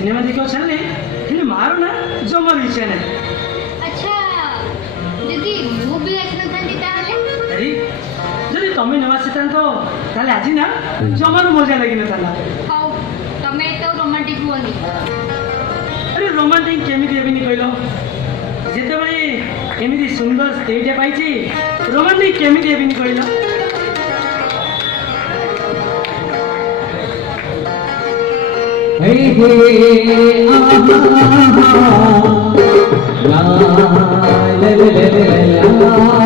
Cinema देखो छाड़ले हेले मारो ना जमर इच्छा ना अच्छा जदी मु भी आसना थांती ताले अरे जदी तमे न आसितान तो ताले आजी ना जमर मजा लागिन ताला हाउ तमे तो रोमांटिक होनी अरे रोमांटिक केमिति हेबिनी कहलो जेतेबेले एमिति सुंदर स्टेटे पाइछि रोमांटिक केमिति हेबिनी कहलो हे हे आहा ला ला ला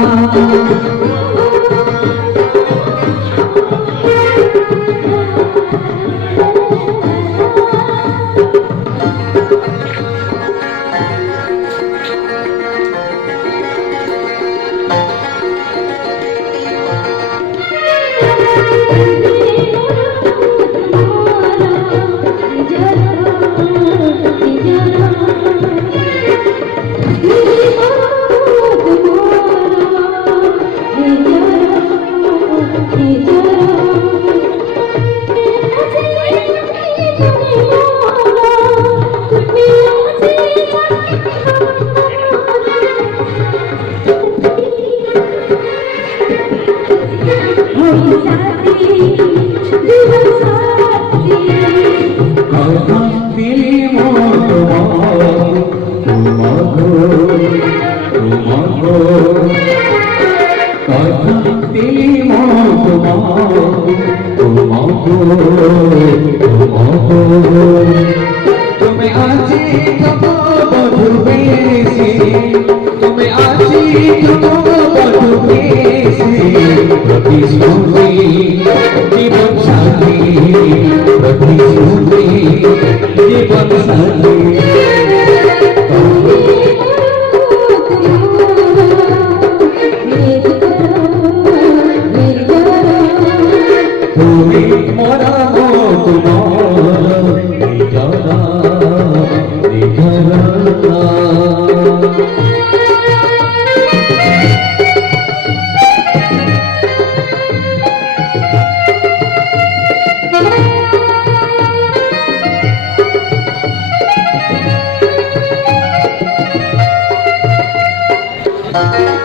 तुम्हें आजी तुम बधुबे से तुम्हें आजी तुम बधुबे से प्रतिश्रुति जीवन साथी प्रतिश्रुति जीवन साथी Thank you.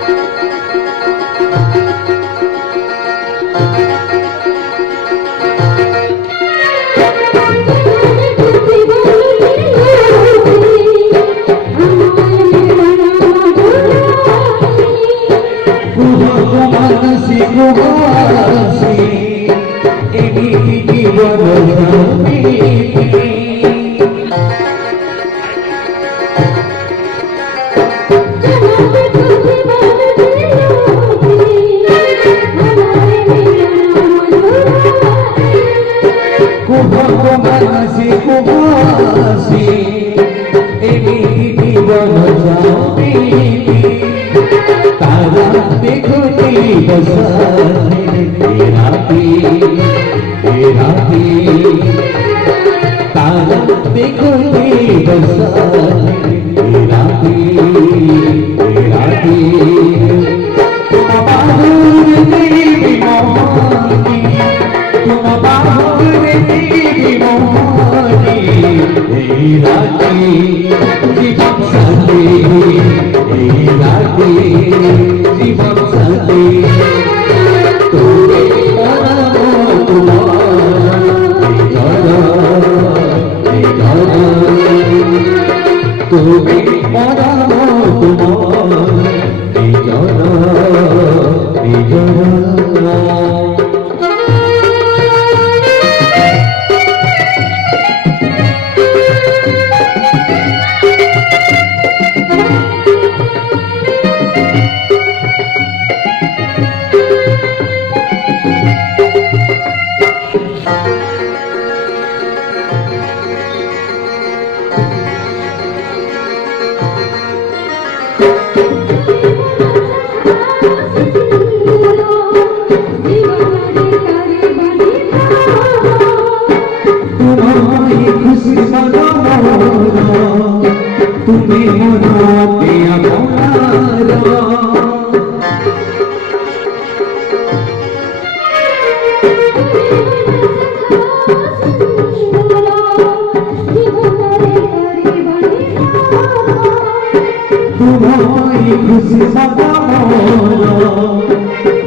तुम पाई खुशी सदा मोर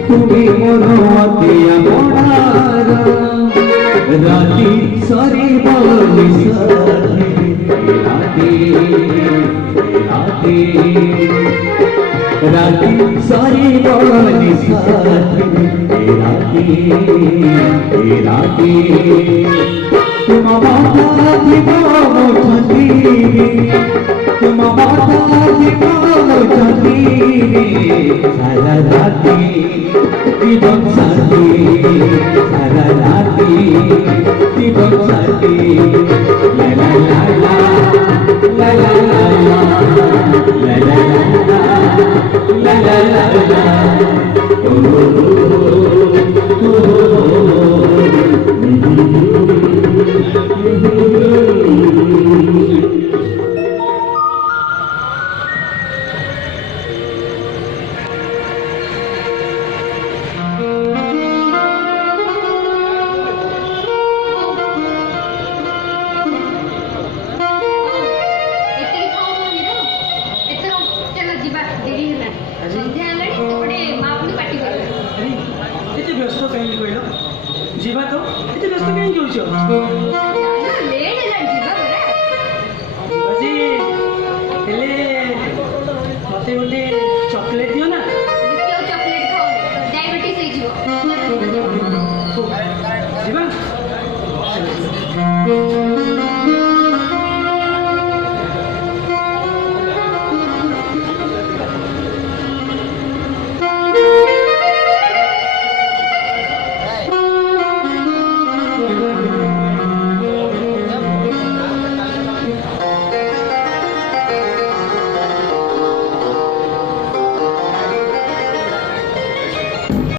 तुम्हें मोर अति अपनार राति सरी बोली राति राति राति सरी बोली राति राति तुम माता जीवो छती तुम माता जीवो छती सारा राति जीवन साथी सारा राति जीवन साथी ला ला ला ला ला ला ला ला ला ला ला ला ଏତେ ବ୍ୟସ୍ତ କାହିଁକି କହିଲ ଯିବା ତ ଏତେ ବ୍ୟସ୍ତ କାହିଁକି ହେଉଛ ଯିବା ଯେ ହେଲେ